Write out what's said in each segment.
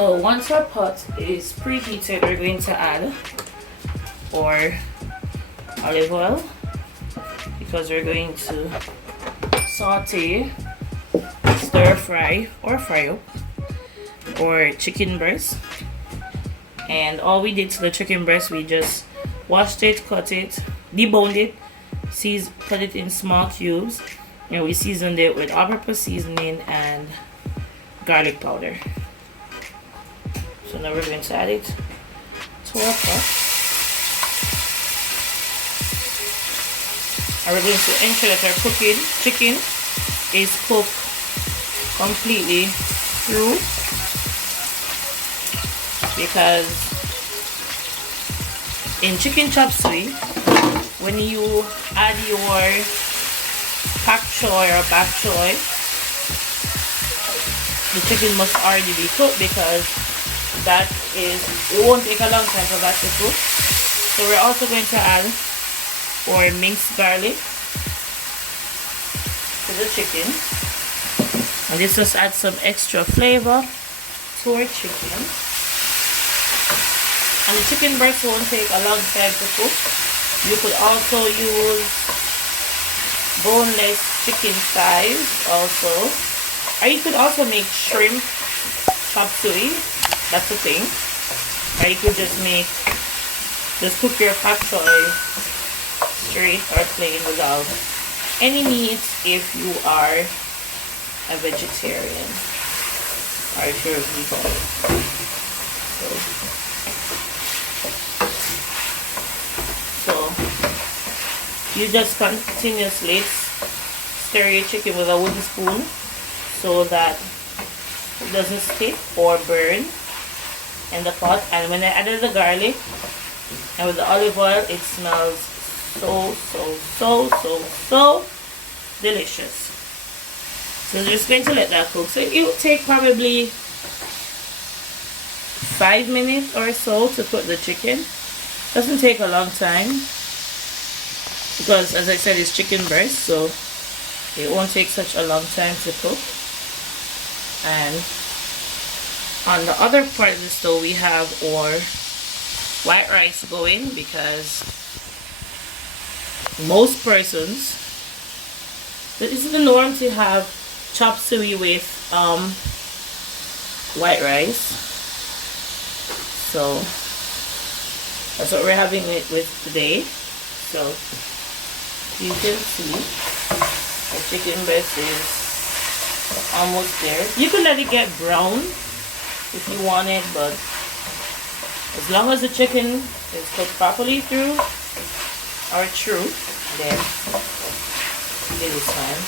So once our pot is preheated, we're going to add our olive oil because we're going to saute, stir fry or fry up or chicken breast. And all we did to the chicken breast, we just washed it, cut it, deboned it, cut it in small cubes, and we seasoned it with all-purpose seasoning and garlic powder. So now we're going to add it to our pot. And we're going to ensure that our chicken is cooked completely through, because in chicken chop suey, when you add your pak choy or bak choy, the chicken must already be cooked, because it won't take a long time for that to cook. So we're also going to add our minced garlic to the chicken, and this just adds some extra flavor to our chicken. And the chicken breast won't take a long time to cook. You could also use boneless chicken thighs also, or you could also make shrimp chop suey. That's the thing. Or you could just cook your pak choy straight or plain without any meat if you are a vegetarian or if you're vegan. So you just continuously stir your chicken with a wooden spoon so that it doesn't stick or burn in the pot. And when I added the garlic and with the olive oil, it smells so delicious. So I'm just going to let that cook. So it will take probably 5 minutes or so to cook the chicken. Doesn't take a long time because, as I said, it's chicken breast, so it won't take such a long time to cook. And on the other part of the stove, we have our white rice going, because most persons, it's the norm to have chop suey with white rice. So that's what we're having it with today. So you can see the chicken breast is almost there. You can let it get brown if you want it, but as long as the chicken is cooked properly through or true, then it is fine.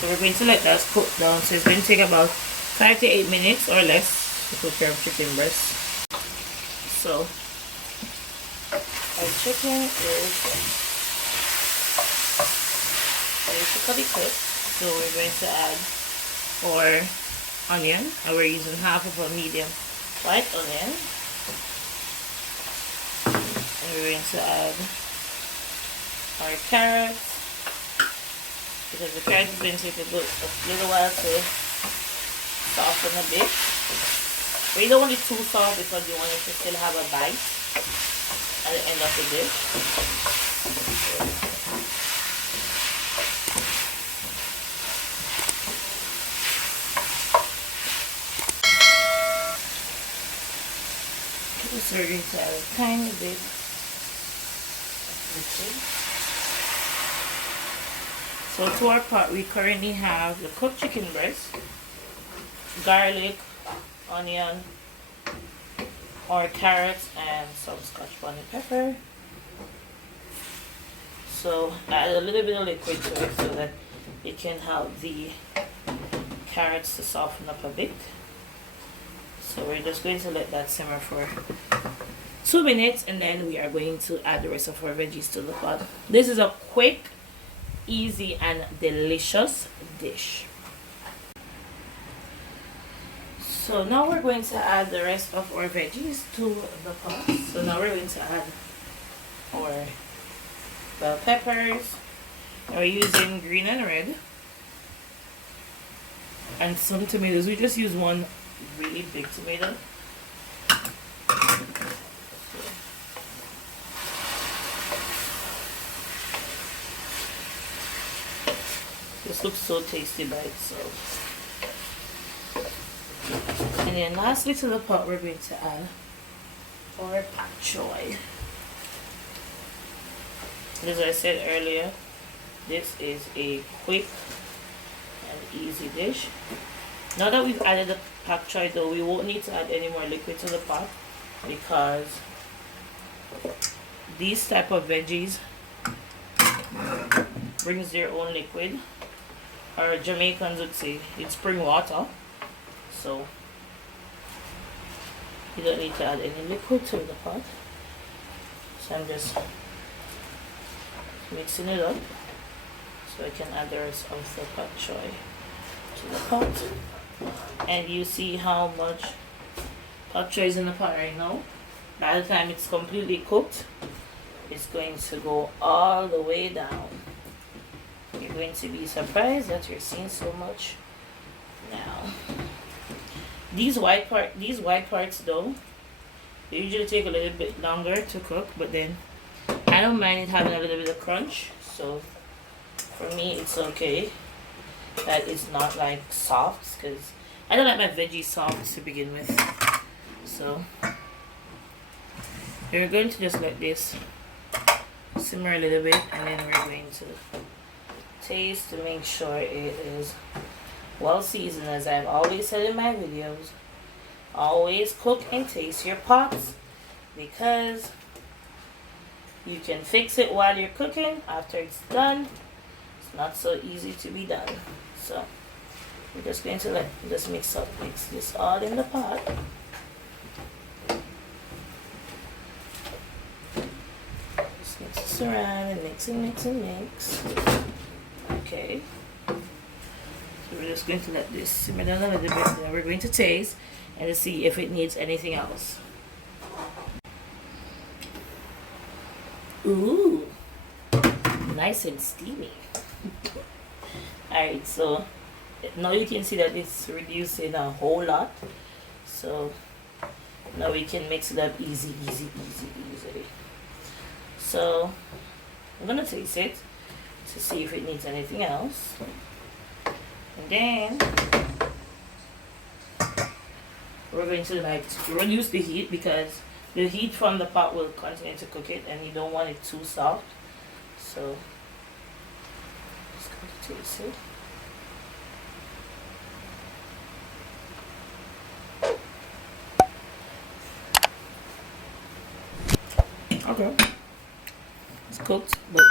So we're going to let that cook down. So it's going to take about 5 to 8 minutes or less to cook your chicken breast. So our chicken is basically cooked. So we're going to add our onion, and we're using half of a medium white onion. And we're going to add our carrots, because the carrot is going to take a little while to soften a bit. But you don't want it too soft because you want it to still have a bite at the end of the dish. So we're going to add a tiny bit of liquid. So to our pot, we currently have the cooked chicken breast, garlic, onion, or carrots, and some scotch bonnet pepper. So add a little bit of liquid to it so that it can help the carrots to soften up a bit. So we're just going to let that simmer for 2 minutes, and then we are going to add the rest of our veggies to the pot. This is a quick, easy, and delicious dish. So now we're going to add the rest of our veggies to the pot. So now we're going to add our bell peppers. We're using green and red. and some tomatoes. We just use one really big tomato. This looks so tasty by itself. And then lastly to the pot, we're going to add our pak choy. As I said earlier, this is a quick and easy dish. Now that we've added the pak choy though, we won't need to add any more liquid to the pot, because these type of veggies brings their own liquid. Or Jamaicans would say it's spring water, so you don't need to add any liquid to the pot. So I'm just mixing it up so I can add the rest of the pak choy to the pot. And you see how much pak choy is in the pot right now. By the time it's completely cooked, it's going to go all the way down. You're going to be surprised that you're seeing so much now. These white parts though, they usually take a little bit longer to cook, but then I don't mind it having a little bit of crunch, so for me it's okay that it's not like soft, because I don't like my veggies soft to begin with. So we're going to just let this simmer a little bit, and then we're going to taste to make sure it is well seasoned. As I've always said in my videos, always cook and taste your pots, because you can fix it while you're cooking. After it's done, it's not so easy to be done. So we're just going to let this mix this all in the pot. Just mix this around and mix. Okay, so we're just going to let this simmer down a little bit. Then we're going to taste and to see if it needs anything else. Ooh, nice and steamy. Alright, so now you can see that it's reducing a whole lot. So now we can mix it up easily. So I'm gonna taste it to see if it needs anything else, and then we're going to reduce the heat, because the heat from the pot will continue to cook it and you don't want it too soft. So just going to taste it. Okay, it's cooked, but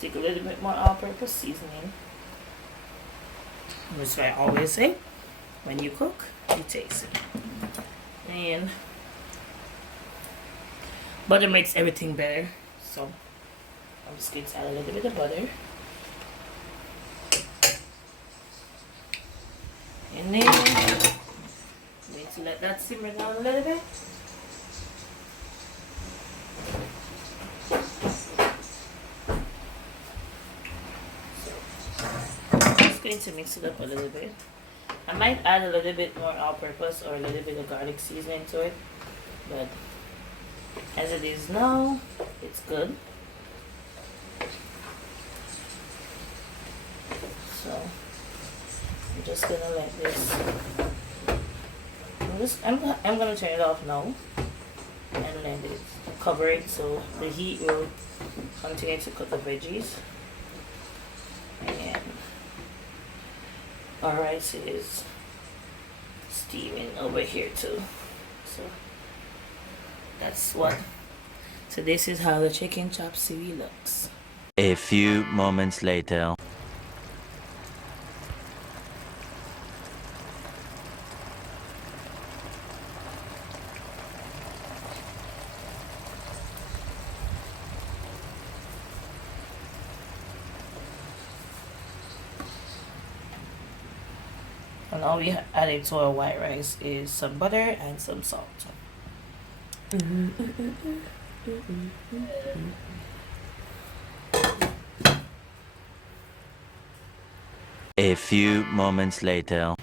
take a little bit more all-purpose seasoning. Which I always say, when you cook, you taste it. And butter makes everything better, so I'm just going to add a little bit of butter. And then I'm going to let that simmer down a little bit. Going to mix it up a little bit. I might add a little bit more all-purpose or a little bit of garlic seasoning to it, but as it is now, it's good. So I'm just gonna let this. I'm gonna turn it off now and let it cover it so the heat will continue to cook the veggies. And our rice is steaming over here too. So that's what. So this is how the chicken chop suey looks. A few moments later. And all we added to our white rice is some butter and some salt. A few moments later.